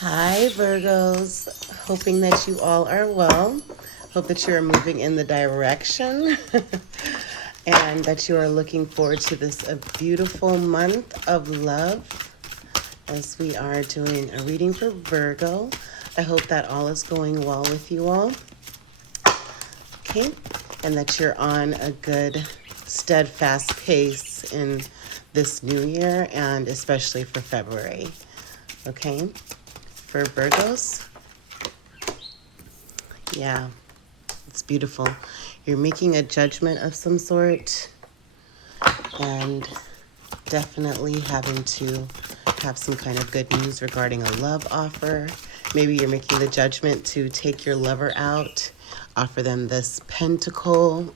Hi, Virgos. Hoping that you all are well. Hope that you are moving in the direction and that you are looking forward to this a beautiful month of love as we are doing a reading for Virgo. I hope that all is going well with you all. Okay, and that you're on a good, steadfast pace in this new year and especially for February. Okay, for Virgos, yeah, it's beautiful. You're making a judgment of some sort and definitely having to have some kind of good news regarding a love offer. Maybe you're making the judgment to take your lover out, offer them this pentacle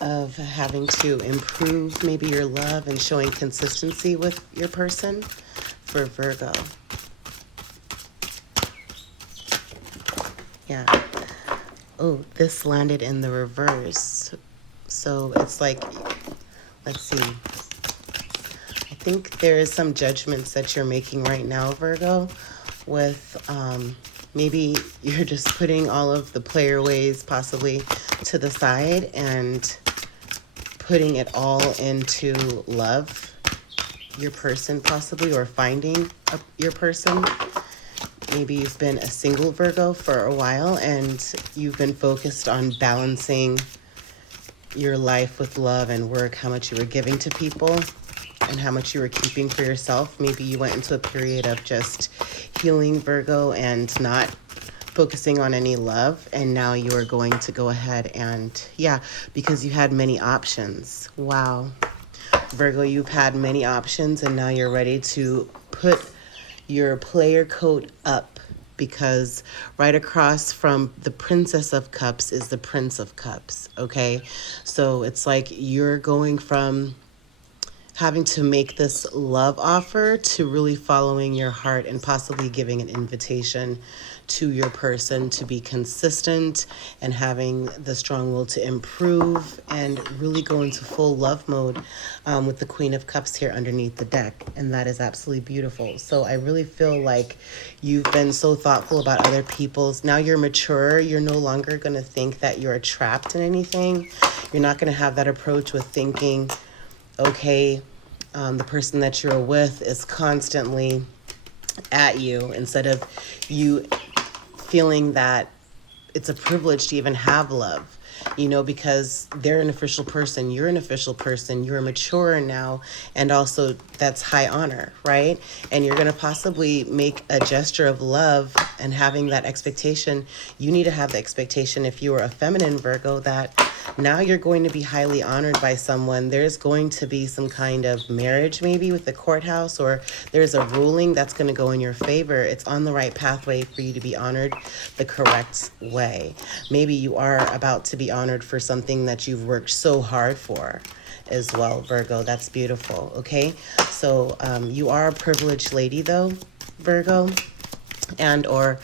of having to improve maybe your love and showing consistency with your person for Virgo. Yeah. Oh, this landed in the reverse. So it's like, let's see. I think there is some judgments that you're making right now, Virgo, with maybe you're just putting all of the player ways possibly to the side and putting it all into love, your person possibly, or finding your person. Maybe you've been a single Virgo for a while and you've been focused on balancing your life with love and work, how much you were giving to people and how much you were keeping for yourself. Maybe you went into a period of just healing, Virgo, and not focusing on any love. And now you are going to go ahead and, yeah, because you had many options. Wow. Virgo, you've had many options and now you're ready to put your player coat up, because right across from the Princess of Cups is the Prince of Cups, okay? So it's like you're going from having to make this love offer to really following your heart and possibly giving an invitation to your person to be consistent and having the strong will to improve and really go into full love mode with the Queen of Cups here underneath the deck. And that is absolutely beautiful. So I really feel like you've been so thoughtful about other people's. Now you're mature. You're no longer going to think that you're trapped in anything. You're not going to have that approach with thinking, okay, the person that you're with is constantly at you, instead of you feeling that it's a privilege to even have love, because they're an official person, you're an official person, you're mature now, and also that's high honor, right? And you're going to possibly make a gesture of love and having that expectation. You need to have the expectation, if you are a feminine Virgo, that now you're going to be highly honored by someone. There's going to be some kind of marriage maybe with the courthouse, or there's a ruling that's going to go in your favor. It's on the right pathway for you to be honored the correct way. Maybe you are about to be honored for something that you've worked so hard for as well, Virgo. That's beautiful, okay? So you are a privileged lady though, Virgo, and or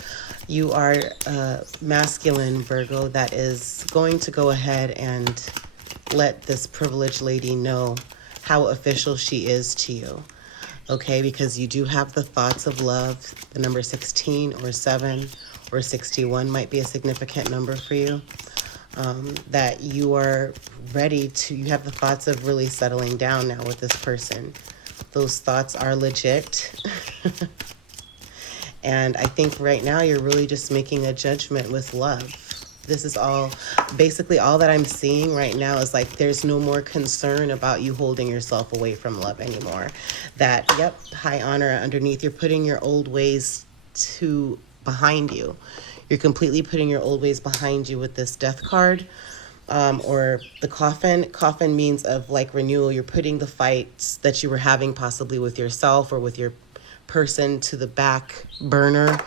you are a masculine Virgo that is going to go ahead and let this privileged lady know how official she is to you, okay? Because you do have the thoughts of love. The number 16 or 7 or 61 might be a significant number for you. That you are ready to, you have the thoughts of really settling down now with this person. Those thoughts are legit. And I think right now you're really just making a judgment with love. This is basically all that I'm seeing right now is like there's no more concern about you holding yourself away from love anymore. That, yep, high honor underneath. You're putting your old ways behind you. You're completely putting your old ways behind you with this death card. Or the coffin. Coffin means of like renewal. You're putting the fights that you were having possibly with yourself or with your person to the back burner,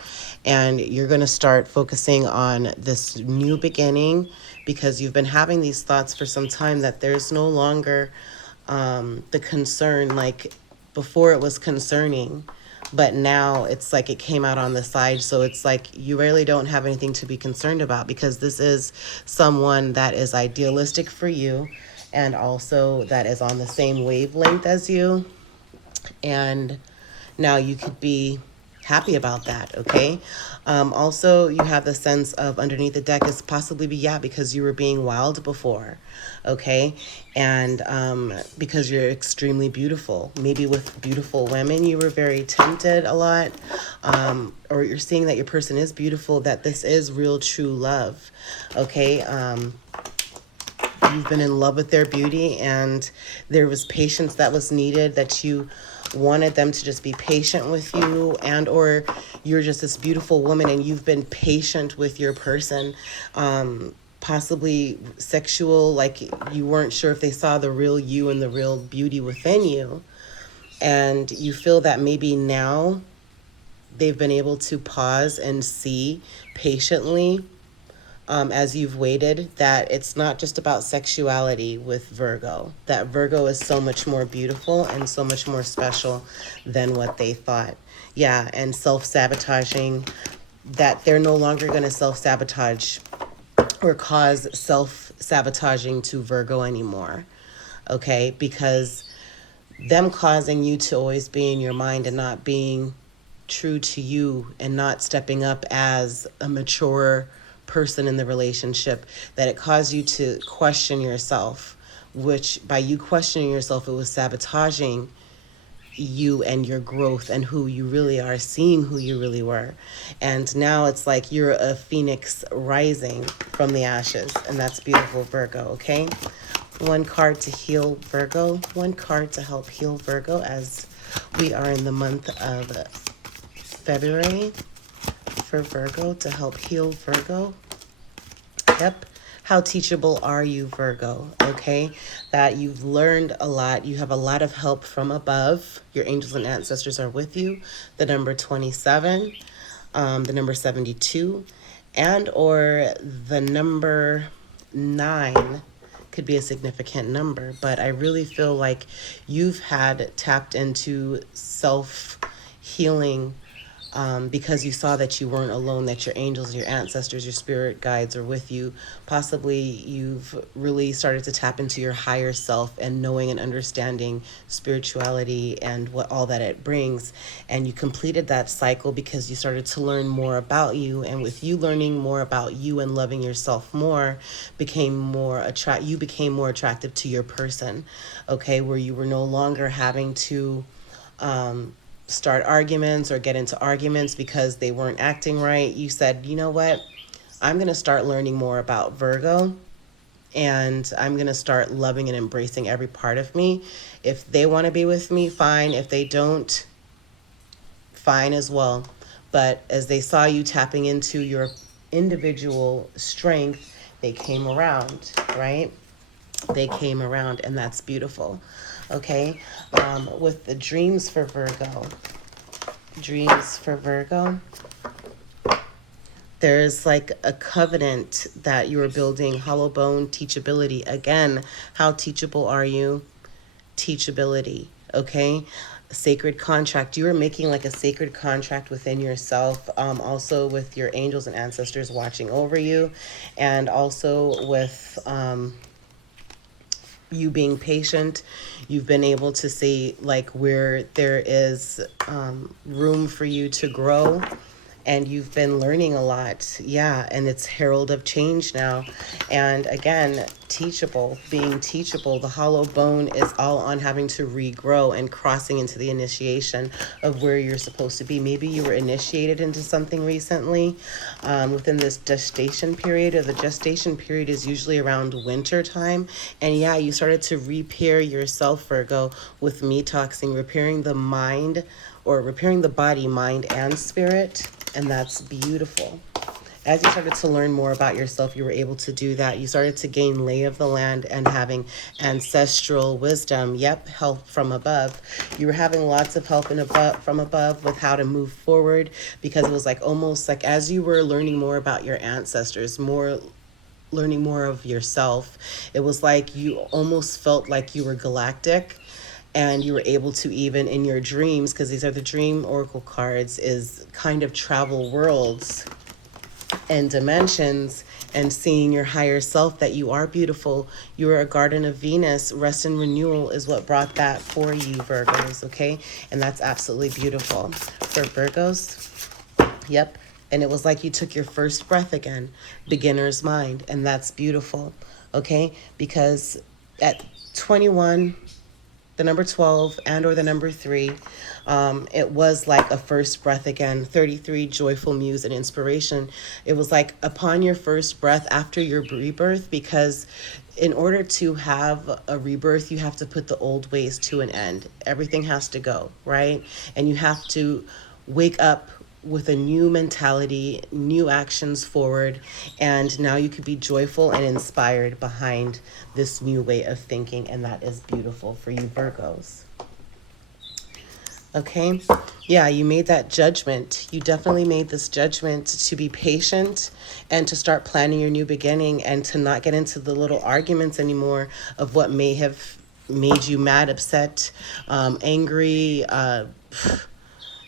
and you're going to start focusing on this new beginning, because you've been having these thoughts for some time that there's no longer the concern like before it was concerning, but now it's like it came out on the side. So it's like you really don't have anything to be concerned about, because this is someone that is idealistic for you and also that is on the same wavelength as you. And now you could be happy about that, okay? Also, you have the sense of underneath the deck is possibly because you were being wild before, okay? And because you're extremely beautiful. Maybe with beautiful women, you were very tempted a lot, or you're seeing that your person is beautiful, that this is real, true love, okay? You've been in love with their beauty, and there was patience that was needed, that you wanted them to just be patient with you, and or you're just this beautiful woman and you've been patient with your person, possibly sexual, like you weren't sure if they saw the real you and the real beauty within you, and you feel that maybe now they've been able to pause and see patiently, as you've waited, that it's not just about sexuality with Virgo, that Virgo is so much more beautiful and so much more special than what they thought. Yeah, and self-sabotaging, that they're no longer going to self-sabotage or cause self-sabotaging to Virgo anymore, okay? Because them causing you to always be in your mind and not being true to you and not stepping up as a mature person in the relationship, that it caused you to question yourself, which by you questioning yourself, it was sabotaging you and your growth and who you really are, seeing who you really were. And now it's like you're a phoenix rising from the ashes, and that's beautiful, Virgo, okay? One card to heal Virgo, one card to help heal Virgo as we are in the month of February for Virgo, to help heal Virgo. Yep. How teachable are you, Virgo? Okay. That you've learned a lot. You have a lot of help from above. Your angels and ancestors are with you. The number 27, the number 72, and or the number 9 could be a significant number. But I really feel like you've had tapped into self-healing, because you saw that you weren't alone, that your angels, your ancestors, your spirit guides are with you. Possibly you've really started to tap into your higher self and knowing and understanding spirituality and what all that it brings. And you completed that cycle because you started to learn more about you. And with you learning more about you and loving yourself more, you became more attractive to your person, okay, where you were no longer having to start arguments or get into arguments because they weren't acting right. You said, you know what? I'm going to start learning more about Virgo, and I'm going to start loving and embracing every part of me. If they want to be with me, fine. If they don't, fine as well. But as they saw you tapping into your individual strength, they came around, right? They came around, and that's beautiful. Okay. With the dreams for Virgo, there's like a covenant that you are building. Hollow bone, teachability. Again, how teachable are you? Teachability. Okay. Sacred contract. You are making like a sacred contract within yourself, also with your angels and ancestors watching over you, and also with you being patient. You've been able to see like where there is room for you to grow, and you've been learning a lot. Yeah, and it's herald of change now. And again, teachable, being teachable. The hollow bone is all on having to regrow and crossing into the initiation of where you're supposed to be. Maybe you were initiated into something recently, within this gestation period, or the gestation period is usually around winter time. And yeah, you started to repair yourself, Virgo, with detoxing, repairing the mind, or repairing the body, mind, and spirit. And that's beautiful. As you started to learn more about yourself, you were able to do that. You started to gain lay of the land and having ancestral wisdom. Yep, help from above. You were having lots of help from above with how to move forward, because it was like almost like as you were learning more about your ancestors, learning more of yourself, it was like you almost felt like you were galactic, and you were able to, even in your dreams, because these are the dream oracle cards, is kind of travel worlds and dimensions and seeing your higher self, that you are beautiful. You are a garden of Venus. Rest and renewal is what brought that for you, Virgos, okay? And that's absolutely beautiful. For Virgos, yep. And it was like you took your first breath again, beginner's mind. And that's beautiful, okay? Because at 21, the number 12 and or the number 3, it was like a first breath again. 33, joyful muse and inspiration. It was like upon your first breath after your rebirth, because in order to have a rebirth, you have to put the old ways to an end. Everything has to go, right? And you have to wake up with a new mentality, new actions forward, and now you could be joyful and inspired behind this new way of thinking, and that is beautiful for you, Virgos. Okay, yeah, you made that judgment. You definitely made this judgment to be patient and to start planning your new beginning, and to not get into the little arguments anymore of what may have made you mad, upset, angry,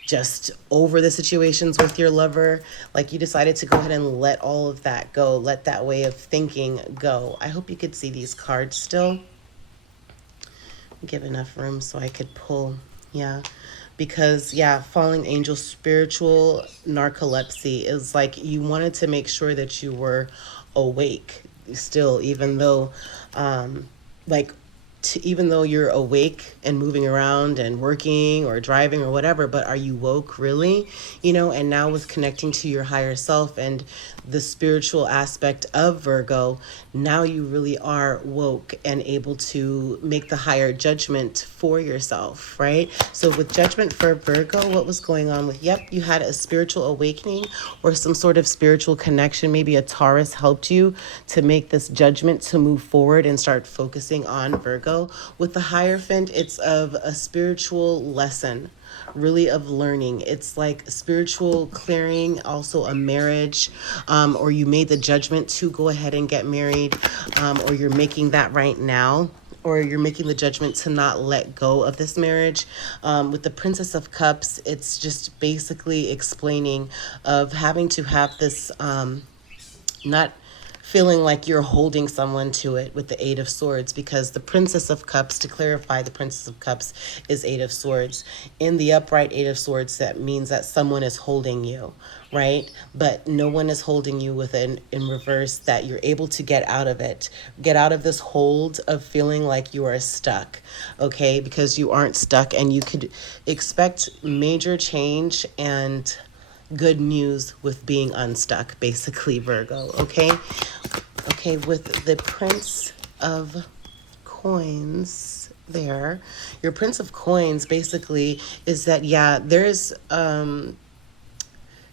just over the situations with your lover. Like, you decided to go ahead and let all of that go, let that way of thinking go. I hope you could see these cards still. Give enough room so I could pull. Yeah. Because, yeah, falling angel, spiritual narcolepsy is like you wanted to make sure that you were awake still, even though, like, even though you're awake and moving around and working or driving or whatever, but are you woke really? And now with connecting to your higher self and the spiritual aspect of Virgo, now you really are woke and able to make the higher judgment for yourself, right? So with judgment for Virgo, what was going on with, yep, you had a spiritual awakening or some sort of spiritual connection. Maybe a Taurus helped you to make this judgment to move forward and start focusing on Virgo. With the Hierophant, it's of a spiritual lesson, really, of learning. It's like spiritual clearing, also a marriage, or you made the judgment to go ahead and get married, or you're making that right now, or you're making the judgment to not let go of this marriage. With the Princess of Cups, it's just basically explaining of having to have this, not feeling like you're holding someone to it with the Eight of Swords, because the Princess of Cups, to clarify, the Princess of Cups is Eight of Swords. In the upright Eight of Swords, that means that someone is holding you, right? But no one is holding you with it in reverse, that you're able to get out of it. Get out of this hold of feeling like you are stuck, okay? Because you aren't stuck, and you could expect major change and good news with being unstuck, basically, Virgo, okay? Okay, with the Prince of Coins there, your Prince of Coins basically is that, yeah, there's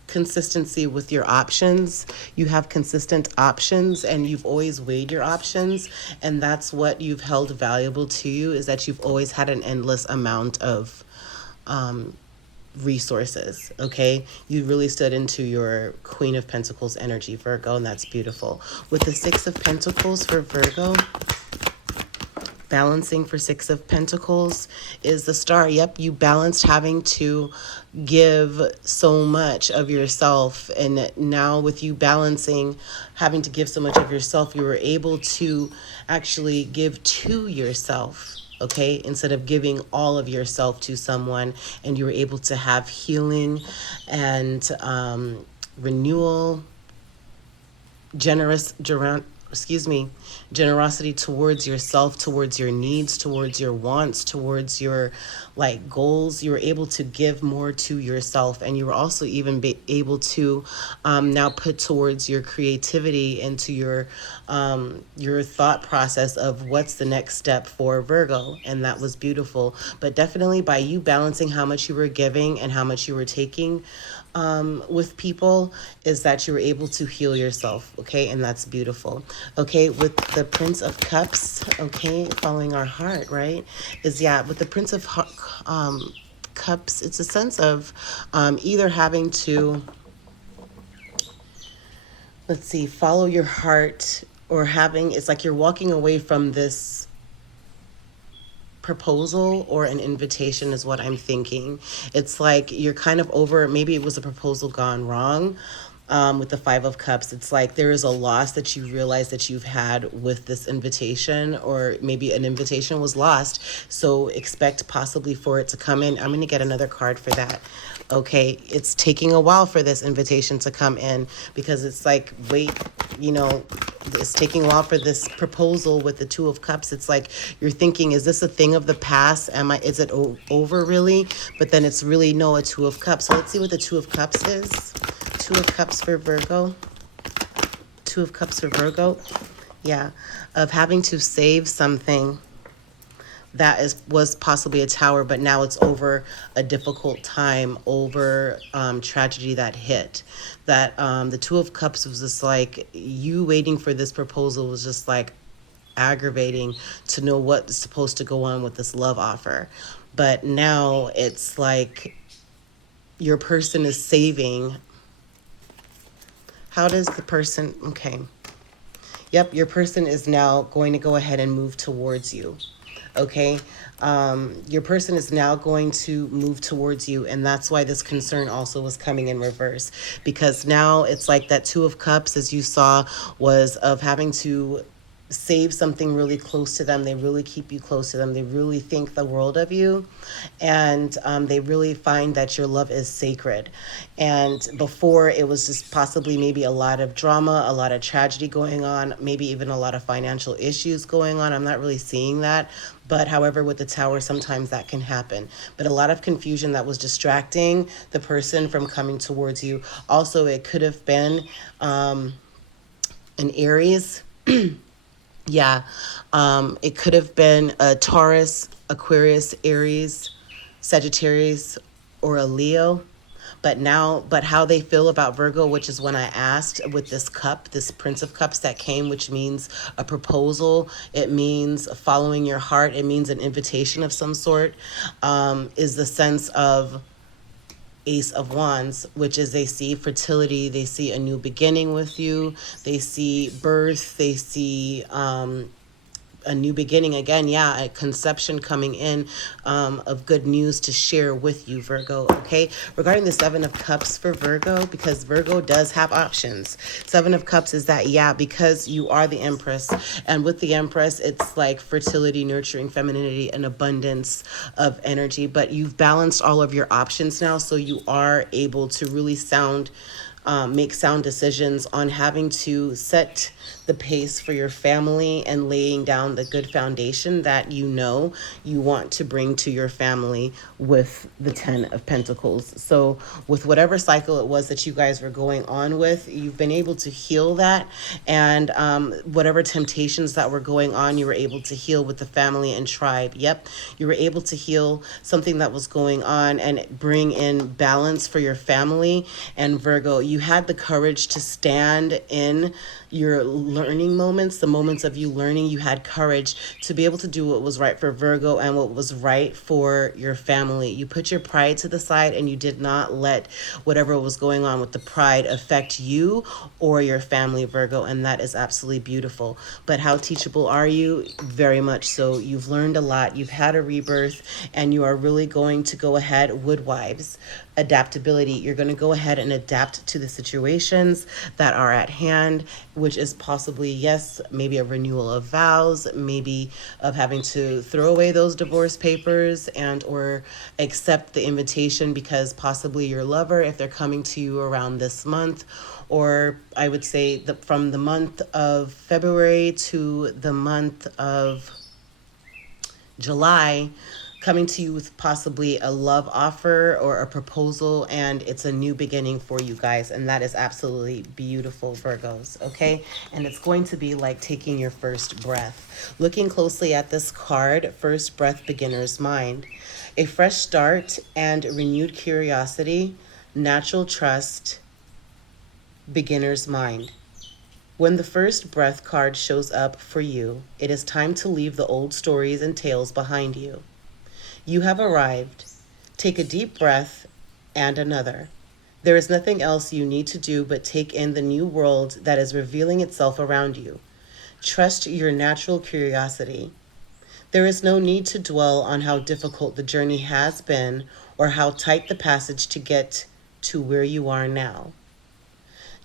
consistency with your options. You have consistent options, and you've always weighed your options, and that's what you've held valuable to you, is that you've always had an endless amount of resources, okay? You really stood into your Queen of Pentacles energy, Virgo, and that's beautiful. With the Six of Pentacles for Virgo, balancing for Six of Pentacles is the Star. Yep, you balanced having to give so much of yourself, and now with you balancing having to give so much of yourself, you were able to actually give to yourself, okay, instead of giving all of yourself to someone, and you were able to have healing and renewal, generosity towards yourself, towards your needs, towards your wants, towards your like goals. You were able to give more to yourself, and you were also even be able to now put towards your creativity into your thought process of what's the next step for Virgo, and that was beautiful. But definitely by you balancing how much you were giving and how much you were taking with people, is that you were able to heal yourself, okay? And that's beautiful. Okay, with the Prince of Cups, okay, following our heart, right, is, yeah, with the Prince of Cups, it's a sense of either having to, let's see, follow your heart, or having, it's like you're walking away from this proposal or an invitation, is what I'm thinking. It's like you're kind of over, maybe it was a proposal gone wrong, with the Five of Cups. It's like there is a loss that you realize that you've had with this invitation, or maybe an invitation was lost. So expect possibly for it to come in. I'm going to get another card for that. Okay, it's taking a while for this invitation to come in because it's like, wait, you know, it's taking a while for this proposal with the Two of Cups. It's like you're thinking, is this a thing of the past? Is it over really? But then it's really, no, a Two of Cups. So let's see what the Two of Cups is. Two of Cups for Virgo. Two of Cups for Virgo. Yeah, of having to save something that was possibly a tower, but now it's over a difficult time, over tragedy that hit. That the Two of Cups was just like, you waiting for this proposal was just like aggravating to know what's supposed to go on with this love offer. But now it's like your person is saving. How does the person, okay. Yep, your person is now going to go ahead and move towards you. Okay, your person is now going to move towards you, and that's why this concern also was coming in reverse, because now it's like that Two of Cups, as you saw, was of having to save something really close to them. They really keep you close to them. They really think the world of you, and they really find that your love is sacred. And before, it was just possibly maybe a lot of drama, a lot of tragedy going on, maybe even a lot of financial issues going on. I'm not really seeing that, but however, with the Tower, sometimes that can happen. But a lot of confusion that was distracting the person from coming towards you. Also, it could have been an Aries. Yeah, it could have been a Taurus, Aquarius, Aries, Sagittarius, or a Leo. But how they feel about Virgo, which is when I asked with this cup, this Prince of Cups that came, which means a proposal, it means following your heart, it means an invitation of some sort, is the sense of Ace of Wands, which is they see fertility, they see a new beginning with you, they see birth, they see a new beginning again. Yeah, a conception coming in of good news to share with you, Virgo. Okay, regarding the Seven of Cups for Virgo, because Virgo does have options. Seven of Cups is that, yeah, because you are the Empress, and with the Empress it's like fertility, nurturing, femininity, and abundance of energy, but you've balanced all of your options now, so you are able to really make sound decisions on having to set the pace for your family and laying down the good foundation that you know you want to bring to your family with the Ten of Pentacles. So with whatever cycle it was that you guys were going on with, you've been able to heal that, and whatever temptations that were going on, you were able to heal with the family and tribe. Yep, you were able to heal something that was going on and bring in balance for your family. And Virgo, you had the courage to stand in your learning moments, the moments of you learning. You had courage to be able to do what was right for Virgo and what was right for your family. You put your pride to the side and you did not let whatever was going on with the pride affect you or your family, Virgo, and that is absolutely beautiful. But how teachable are you? Very much so. You've learned a lot. You've had a rebirth, and you are really going to go ahead, Woodwives. Adaptability. You're going to go ahead and adapt to the situations that are at hand, which is possibly, yes, maybe a renewal of vows, maybe of having to throw away those divorce papers and or accept the invitation because possibly your lover, if they're coming to you around this month, or I would say that from the month of February to the month of July, coming to you with possibly a love offer or a proposal, and it's a new beginning for you guys, and that is absolutely beautiful, Virgos. Okay, and it's going to be like taking your first breath. Looking closely at this card, first breath, beginner's mind. A fresh start and renewed curiosity, natural trust, beginner's mind. When the first breath card shows up for you, it is time to leave the old stories and tales behind you. You have arrived. Take a deep breath and another. There is nothing else you need to do but take in the new world that is revealing itself around you. Trust your natural curiosity. There is no need to dwell on how difficult the journey has been or how tight the passage to get to where you are now.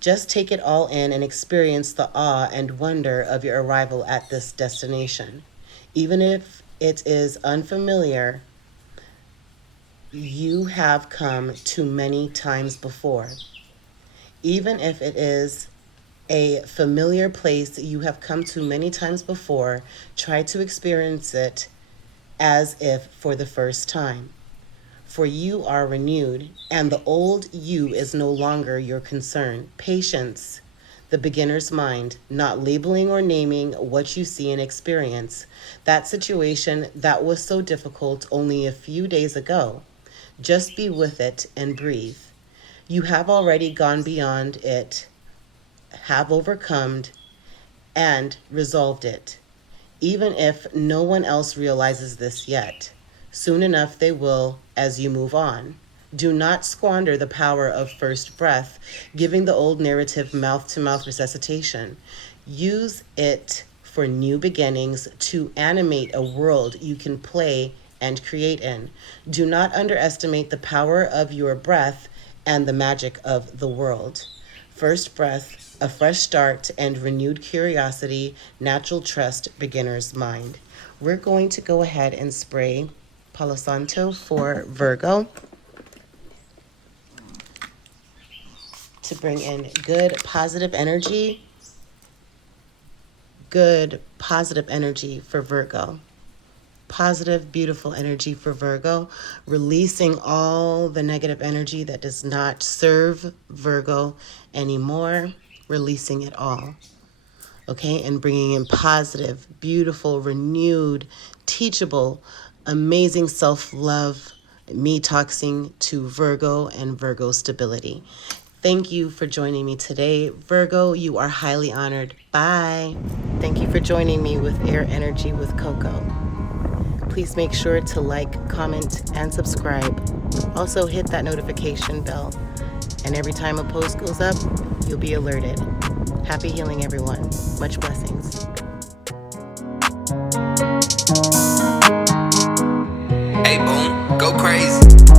Just take it all in and experience the awe and wonder of your arrival at this destination. Even if it is unfamiliar, you have come to many times before. Even if it is a familiar place you have come to many times before, try to experience it as if for the first time. For you are renewed, and the old you is no longer your concern. Patience, the beginner's mind, not labeling or naming what you see and experience. That situation that was so difficult only a few days ago. Just be with it and breathe. You have already gone beyond it, have overcome and resolved it, even if no one else realizes this yet. Soon enough they will as you move on. Do not squander the power of first breath, giving the old narrative mouth-to-mouth resuscitation. Use it for new beginnings to animate a world you can play and create in. Do not underestimate the power of your breath and the magic of the world. First breath, a fresh start, and renewed curiosity, natural trust, beginner's mind. We're going to go ahead and spray Palo Santo for Virgo to bring in good positive energy for Virgo. Positive, beautiful energy for Virgo, releasing all the negative energy that does not serve Virgo anymore, releasing it all, okay, and bringing in positive, beautiful, renewed, teachable, amazing self-love, me toxing to Virgo and Virgo stability. Thank you for joining me today. Virgo, you are highly honored. Bye. Thank you for joining me with Air Energy with Coco. Please make sure to like, comment, and subscribe. Also hit that notification bell. And every time a post goes up, you'll be alerted. Happy healing, everyone. Much blessings. Hey, boom, go crazy.